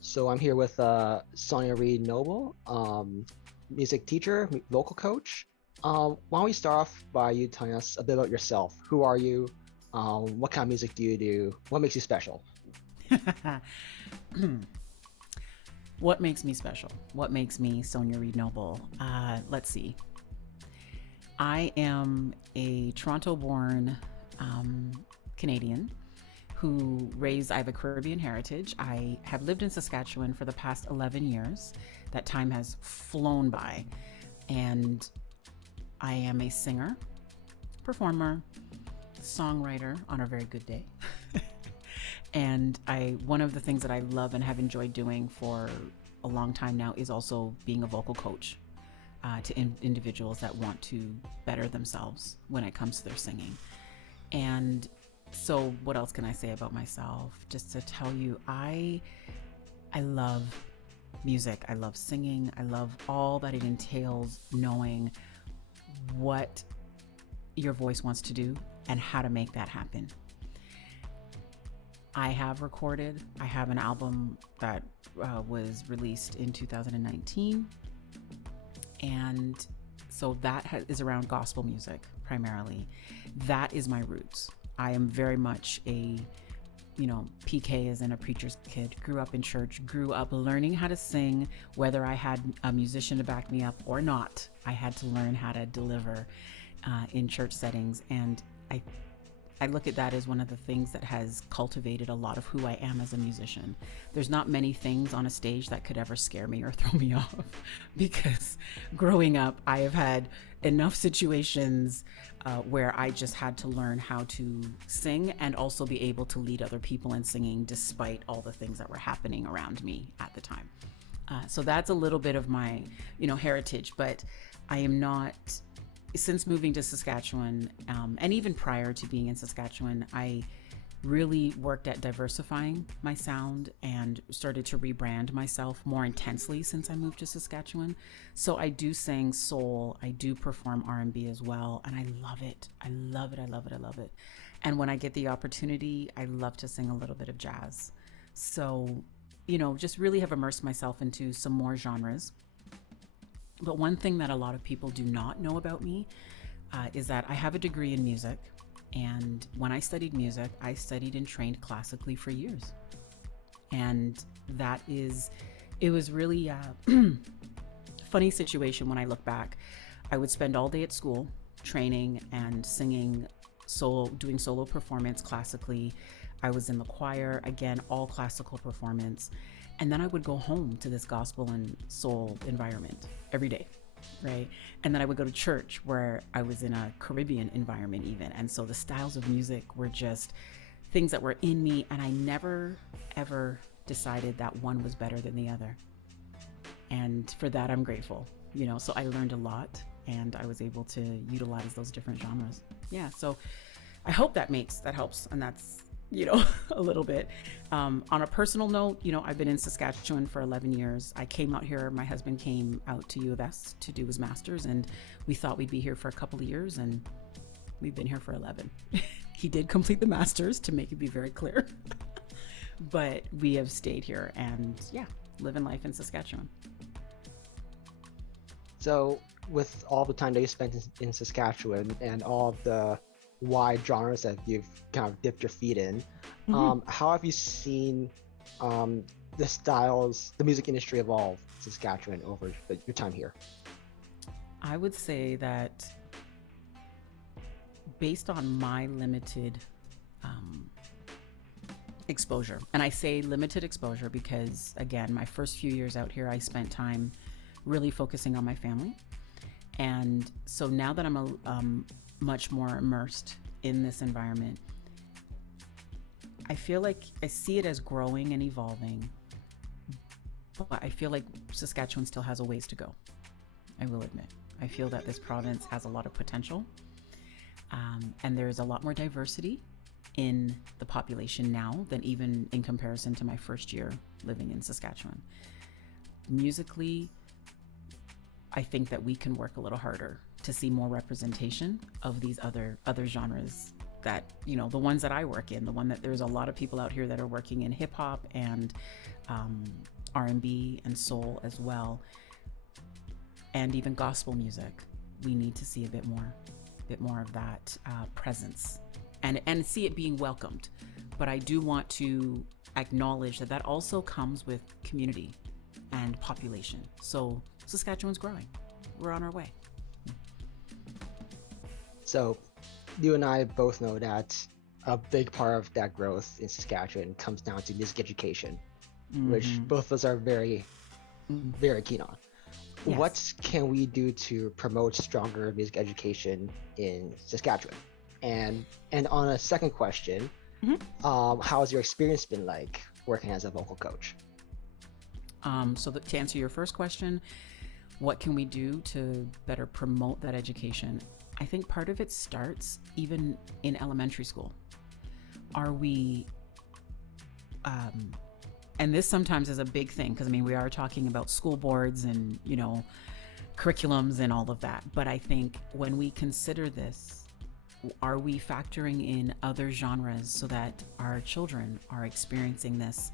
So I'm here with Sonia Reid Noble, music teacher, vocal coach. Why don't we start off by you telling us a bit about yourself? Who are you? What kind of music do you do? What makes you special? What makes me special? What makes me Sonia Reid Noble? Let's see. I am a Toronto born Canadian I have a Caribbean heritage. I have lived in Saskatchewan for the past 11 years. That time has flown by. And I am a singer, performer, songwriter on a very good day. And one of the things that I love and have enjoyed doing for a long time now is also being a vocal coach to individuals that want to better themselves when it comes to their singing. And so what else can I say about myself? Just to tell you, I love music. I love singing. I love all that it entails, knowing what your voice wants to do and how to make that happen. I have an album that was released in 2019. And so that is around gospel music primarily. That is my roots. I am very much PK as in a preacher's kid, grew up in church, grew up learning how to sing, whether I had a musician to back me up or not. I had to learn how to deliver in church settings. And I look at that as one of the things that has cultivated a lot of who I am as a musician. There's not many things on a stage that could ever scare me or throw me off because growing up, I have had enough situations where I just had to learn how to sing and also be able to lead other people in singing despite all the things that were happening around me at the time. So that's a little bit of my, heritage, but I am not. Since moving to Saskatchewan, and even prior to being in Saskatchewan, I really worked at diversifying my sound and started to rebrand myself more intensely since I moved to Saskatchewan. So I do sing soul, I do perform R&B as well, and I love it. I love it, I love it, I love it. And when I get the opportunity, I love to sing a little bit of jazz. So, just really have immersed myself into some more genres. But one thing that a lot of people do not know about me is that I have a degree in music. And when I studied music, I studied and trained classically for years. And it was really a funny situation when I look back. I would spend all day at school training and singing doing solo performance classically. I was in the choir, again, all classical performance. And then I would go home to this gospel and soul environment every day, right? And then I would go to church where I was in a Caribbean environment even. And so the styles of music were just things that were in me. And I never, ever decided that one was better than the other. And for that, I'm grateful, so I learned a lot and I was able to utilize those different genres. Yeah, so I hope that helps. And that's, a little bit. On a personal note, I've been in Saskatchewan for 11 years. I came out here, my husband came out to U of S to do his master's, and we thought we'd be here for a couple of years, and we've been here for 11. He did complete the master's, to make it be very clear. But we have stayed here and, living life in Saskatchewan. So with all the time that you spent in Saskatchewan and all of the wide genres that you've kind of dipped your feet in, how have you seen the music industry evolve in Saskatchewan over your time here? I would say that based on my limited exposure, and I say limited exposure because, again, my first few years out here, I spent time really focusing on my family. And so now that I'm much more immersed in this environment, I feel like I see it as growing and evolving, but I feel like Saskatchewan still has a ways to go. I will admit. I feel that this province has a lot of potential, and there's a lot more diversity in the population now than even in comparison to my first year living in Saskatchewan. Musically, I think that we can work a little harder to see more representation of these other genres that, the ones that I work in, the one that there's a lot of people out here that are working in hip hop and R&B and soul as well, and even gospel music. We need to see a bit more of that presence, and see it being welcomed. But I do want to acknowledge that also comes with community and population. So Saskatchewan's growing. We're on our way. So you and I both know that a big part of that growth in Saskatchewan comes down to music education, which both of us are very, very keen on. Yes. What can we do to promote stronger music education in Saskatchewan? And on a second question, how's your experience been like working as a vocal coach? To answer your first question, what can we do to better promote that education? I think part of it starts even in elementary school. Are we, and this sometimes is a big thing, because we are talking about school boards and, curriculums and all of that. But I think when we consider this, are we factoring in other genres so that our children are experiencing this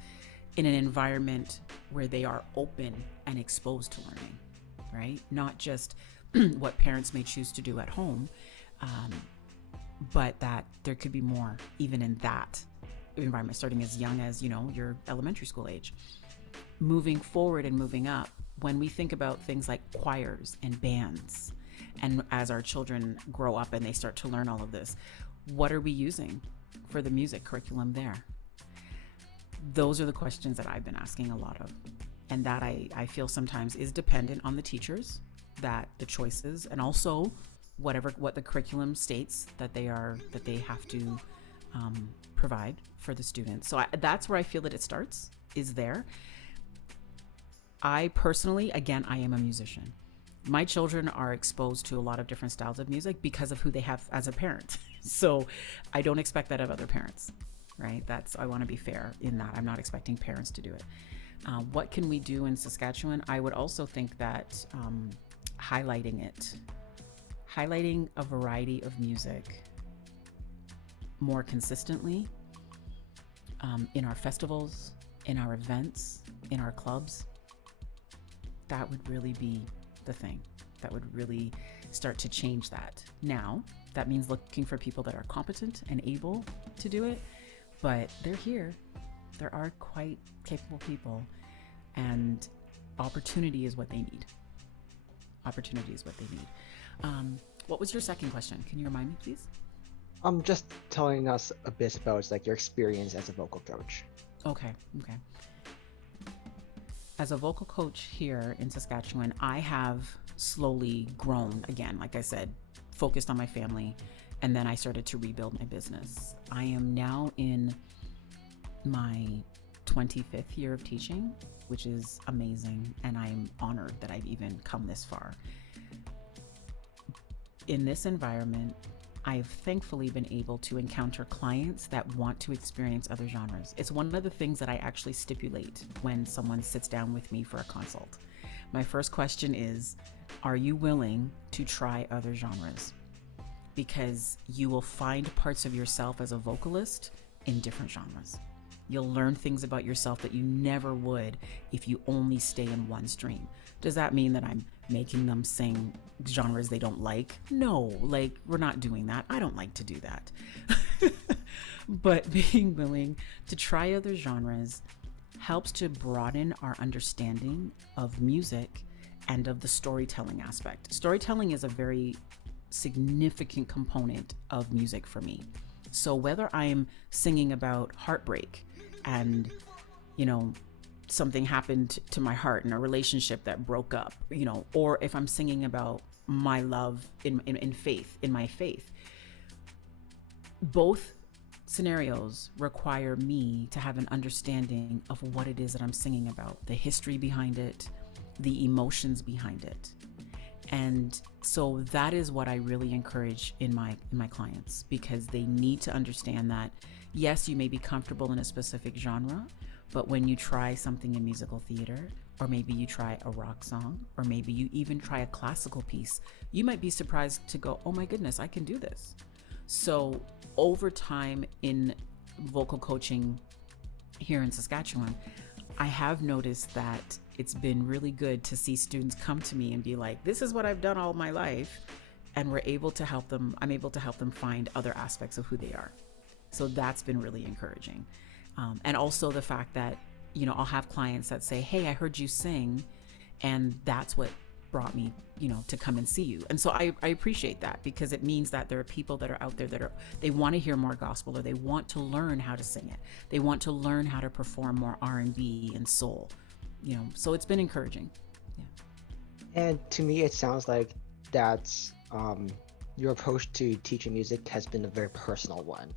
in an environment where they are open and exposed to learning, right? Not just what parents may choose to do at home, but that there could be more even in that environment, starting as young as, your elementary school age. Moving forward and moving up, when we think about things like choirs and bands, and as our children grow up and they start to learn all of this, what are we using for the music curriculum there? Those are the questions that I've been asking a lot of, and that I feel sometimes is dependent on the teachers, that the choices, and also what the curriculum states that they have to provide for the students. So that's where I feel that it starts, is there. I personally, again, I am a musician. My children are exposed to a lot of different styles of music because of who they have as a parent. So I don't expect that of other parents, right? I want to be fair in that. I'm not expecting parents to do it. What can we do in Saskatchewan? I would also think that highlighting a variety of music more consistently in our festivals, in our events, in our clubs, that would really be the thing. That would really start to change that. Now, that means looking for people that are competent and able to do it, but they're here. There are quite capable people, and opportunity is what they need. What was your second question? Can you remind me, please? Just telling us a bit about your experience as a vocal coach. Okay. As a vocal coach here in Saskatchewan, I have slowly grown again, like I said, focused on my family, and then I started to rebuild my business. I am now in my 25th year of teaching, which is amazing, and I'm honored that I've even come this far. In this environment, I've thankfully been able to encounter clients that want to experience other genres. It's one of the things that I actually stipulate when someone sits down with me for a consult. My first question is, are you willing to try other genres? Because you will find parts of yourself as a vocalist in different genres. You'll learn things about yourself that you never would if you only stay in one stream. Does that mean that I'm making them sing genres they don't like? No, we're not doing that. I don't like to do that. But being willing to try other genres helps to broaden our understanding of music and of the storytelling aspect. Storytelling is a very significant component of music for me. So whether I'm singing about heartbreak and, something happened to my heart in a relationship that broke up, or if I'm singing about my love in faith, in my faith, both scenarios require me to have an understanding of what it is that I'm singing about, the history behind it, the emotions behind it. And so that is what I really encourage in my clients, because they need to understand that, yes, you may be comfortable in a specific genre, but when you try something in musical theater, or maybe you try a rock song, or maybe you even try a classical piece, you might be surprised to go, oh my goodness, I can do this. So over time in vocal coaching here in Saskatchewan, I have noticed that it's been really good to see students come to me and be like, this is what I've done all my life. And I'm able to help them find other aspects of who they are. So that's been really encouraging. And also the fact that, I'll have clients that say, hey, I heard you sing, and that's what brought me, to come and see you. And so I appreciate that, because it means that there are people that are out there they want to hear more gospel, or they want to learn how to sing it. They want to learn how to perform more R&B and soul, so it's been encouraging. Yeah. And to me, it sounds like that's your approach to teaching music has been a very personal one.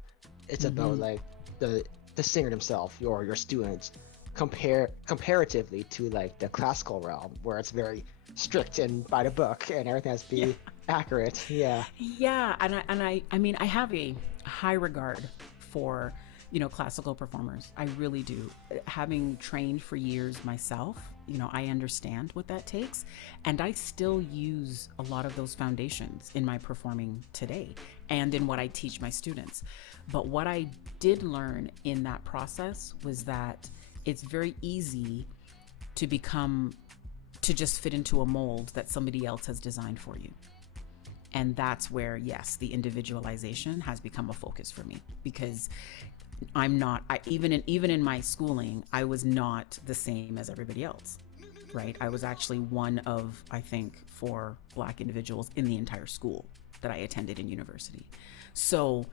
It's about like the singer themselves, your students, comparatively to like the classical realm, where it's very strict and by the book and everything has to be accurate. Yeah. And I have a high regard for classical performers. I really do. Having trained for years myself, I understand what that takes, and I still use a lot of those foundations in my performing today and in what I teach my students. But what I did learn in that process was that it's very easy to just fit into a mold that somebody else has designed for you. And that's where, yes, the individualization has become a focus for me, because even in my schooling, I was not the same as everybody else, right? I was actually one of, I think, 4 Black individuals in the entire school that I attended in university. So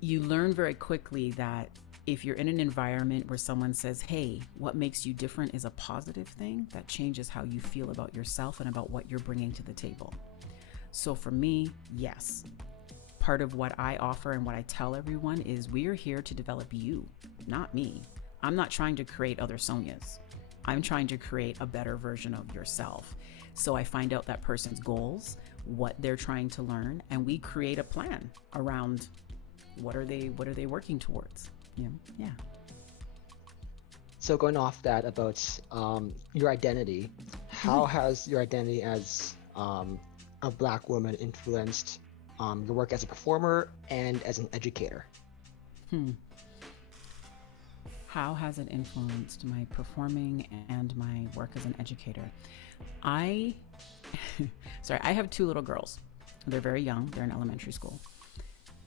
you learn very quickly that if you're in an environment where someone says, hey, what makes you different is a positive thing, that changes how you feel about yourself and about what you're bringing to the table. So for me, yes, part of what I offer and what I tell everyone is we are here to develop you, not me. I'm not trying to create other Sonias. I'm trying to create a better version of yourself. So I find out that person's goals, what they're trying to learn, and we create a plan around what are they working towards. Yeah. So going off that about your identity, how has your identity as a Black woman influenced your work as a performer and as an educator? How has it influenced my performing and my work as an educator? I have 2 little girls. They're very young. They're in elementary school.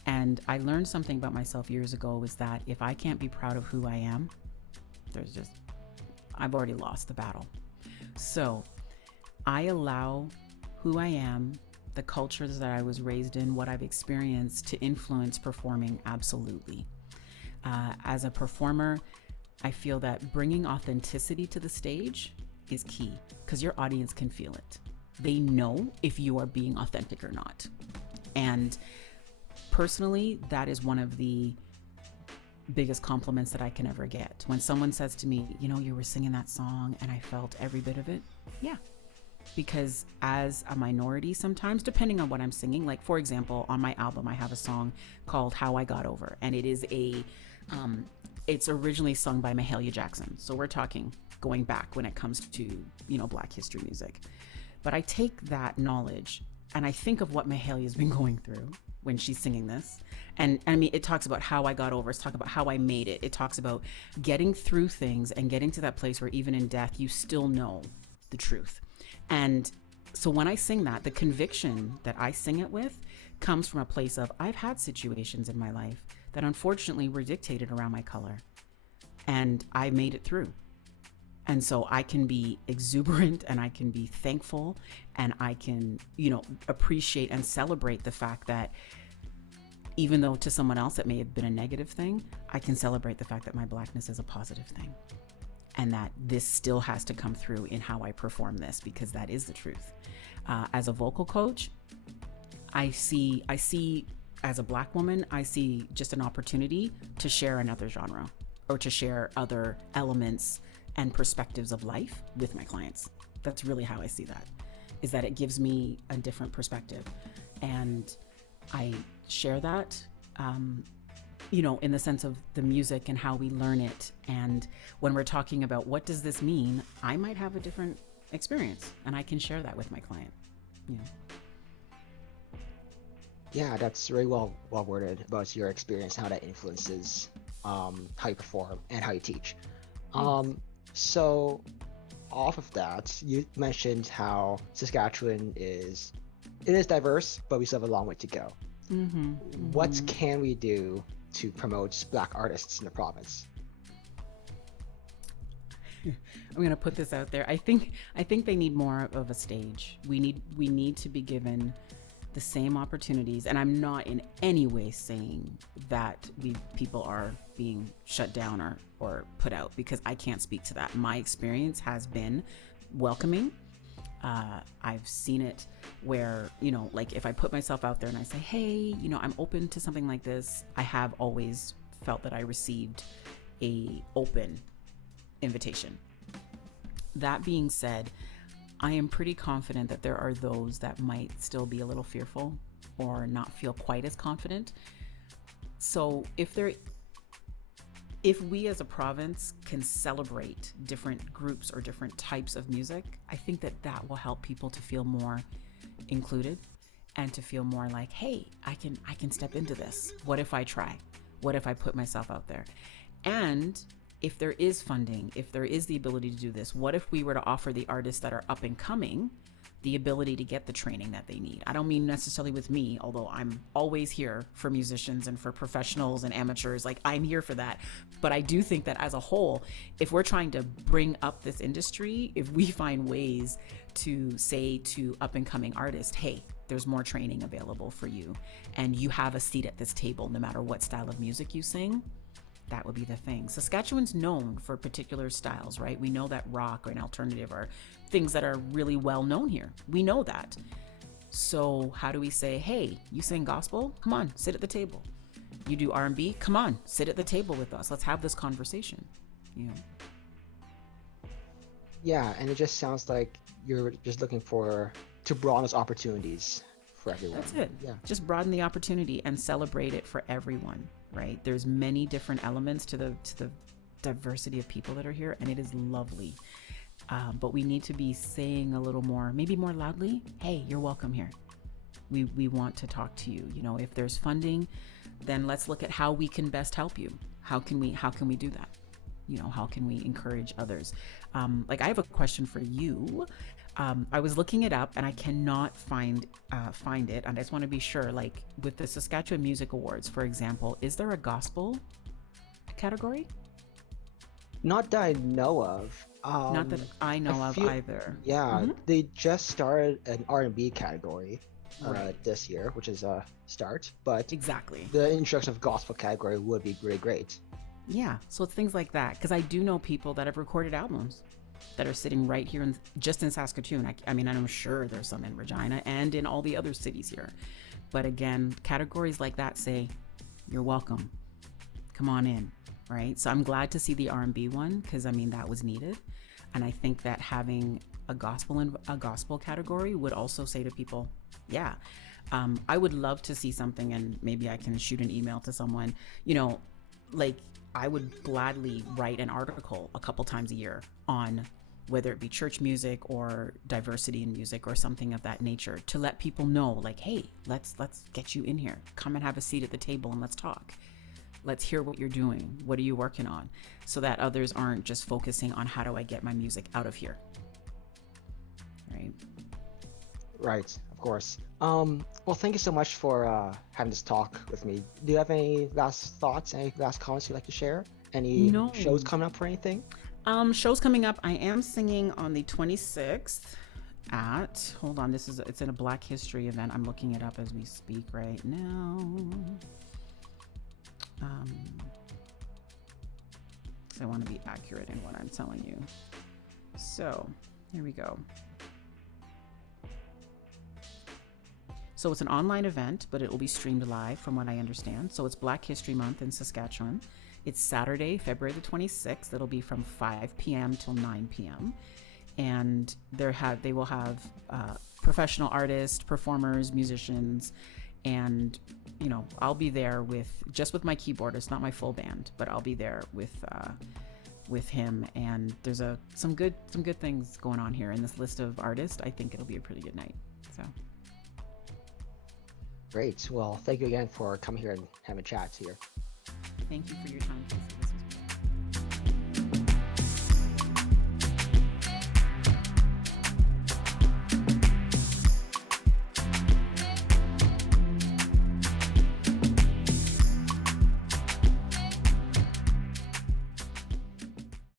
And I learned something about myself years ago, was that if I can't be proud of who I am, I've already lost the battle. So I allow who I am, the cultures that I was raised in, what I've experienced, to influence performing, absolutely. As a performer, I feel that bringing authenticity to the stage is key, because your audience can feel it. They know if you are being authentic or not. And personally, that is one of the biggest compliments that I can ever get. When someone says to me, you were singing that song and I felt every bit of it. Yeah. Because as a minority, sometimes, depending on what I'm singing, like for example, on my album, I have a song called How I Got Over, and it is it's originally sung by Mahalia Jackson. So we're talking going back when it comes to, Black history music. But I take that knowledge and I think of what Mahalia's been going through when she's singing this. And I mean, it talks about how I got over, it's talking about how I made it. It talks about getting through things and getting to that place where even in death, you still know the truth. And so when I sing that, the conviction that I sing it with comes from a place of, I've had situations in my life that unfortunately were dictated around my color, and I made it through. And so I can be exuberant and I can be thankful and I can, appreciate and celebrate the fact that even though to someone else it may have been a negative thing, I can celebrate the fact that my Blackness is a positive thing. And that this still has to come through in how I perform this, because that is the truth. As a vocal coach, I see as a Black woman, I see just an opportunity to share another genre or to share other elements and perspectives of life with my clients. That's really how I see that, is that it gives me a different perspective. And I share that, in the sense of the music and how we learn it. And when we're talking about what does this mean, I might have a different experience and I can share that with my client. Yeah, that's really well worded about your experience, how that influences how you perform and how you teach. Thanks. So off of that, you mentioned how Saskatchewan is diverse, but we still have a long way to go. Mm-hmm. What Mm-hmm. can we do to promote Black artists in the province? I'm gonna put this out there. I think they need more of a stage. We need to be given the same opportunities, and I'm not in any way saying that we people are being shut down or put out, because I can't speak to that. My experience has been welcoming. I've seen it where, like if I put myself out there and I say, hey, I'm open to something like this, I have always felt that I received a open invitation. That being said, I am pretty confident that there are those that might still be a little fearful or not feel quite as confident. So if we as a province can celebrate different groups or different types of music, I think that that will help people to feel more included and to feel more like, hey, I can step into this. What if I try? What if I put myself out there? And if there is funding, if there is the ability to do this, what if we were to offer the artists that are up and coming the ability to get the training that they need? I don't mean necessarily with me, although I'm always here for musicians and for professionals and amateurs. Like, I'm here for that. But I do think that as a whole, if we're trying to bring up this industry, if we find ways to say to up and coming artists, hey, there's more training available for you and you have a seat at this table no matter what style of music you sing, that would be the thing. Saskatchewan's known for particular styles, right? We know that rock and alternative are things that are really well known here. We know that. So how do we say, hey, you sing gospel? Come on, sit at the table. You do R&B? Come on, sit at the table with us. Let's have this conversation. You know. Yeah, and it just sounds like you're just looking for to broaden those opportunities for everyone. That's it. Yeah. Just broaden the opportunity and celebrate it for everyone, right? There's many different elements to the diversity of people that are here, and it is lovely. But we need to be saying a little more, maybe more loudly, hey, you're welcome here. We want to talk to you. If there's funding, then let's look at how we can best help you. How can we do that? How can we encourage others? Like, I have a question for you. I was looking it up and I cannot find it, and I just want to be sure. Like, with the Saskatchewan Music Awards, for example, is there a gospel category? Not that I know of. Not that I I know of feel either. yeah, Mm-hmm. they just started an R&B category Right. this year, which is a start, but Exactly. the introduction of gospel category would be really great. Yeah. So it's things like that, because I do know people that have recorded albums that are sitting right here just in Saskatoon. I mean, I'm sure there's some in Regina and in all the other cities here. But again, categories like that say, you're welcome. Come on in, right? So I'm glad to see the R&B one, because I mean that was needed, and I think that having a gospel category would also say to people, yeah, I would love to see something, and maybe I can shoot an email to someone, like, I would gladly write an article a couple times a year on whether it be church music or diversity in music or something of that nature, to let people know, like, hey, let's get you in here, come and have a seat at the table and let's talk. Let's hear what you're doing. What are you working on? So that others aren't just focusing on how do I get my music out of here, right? Right, of course. Well, thank you so much for having this talk with me. Do you have any last thoughts, any last comments you'd like to share? Any No. shows coming up for anything? Shows coming up. I am singing on the 26th at, hold on, it's in a Black History event. I'm looking it up as we speak right now. Um, I want to be accurate in what I'm telling you. So here we go. So it's an online event, but it will be streamed live from what I understand. So it's Black History Month in Saskatchewan. It's Saturday, February the 26th. It'll be from 5 p.m. till 9 p.m. And they will have professional artists, performers, musicians, and I'll be there with my keyboardist, not my full band, but I'll be there with him. And there's some good things going on here in this list of artists. I think it'll be a pretty good night. So. Great. Well, thank you again for coming here and having a chat here. Thank you for your time.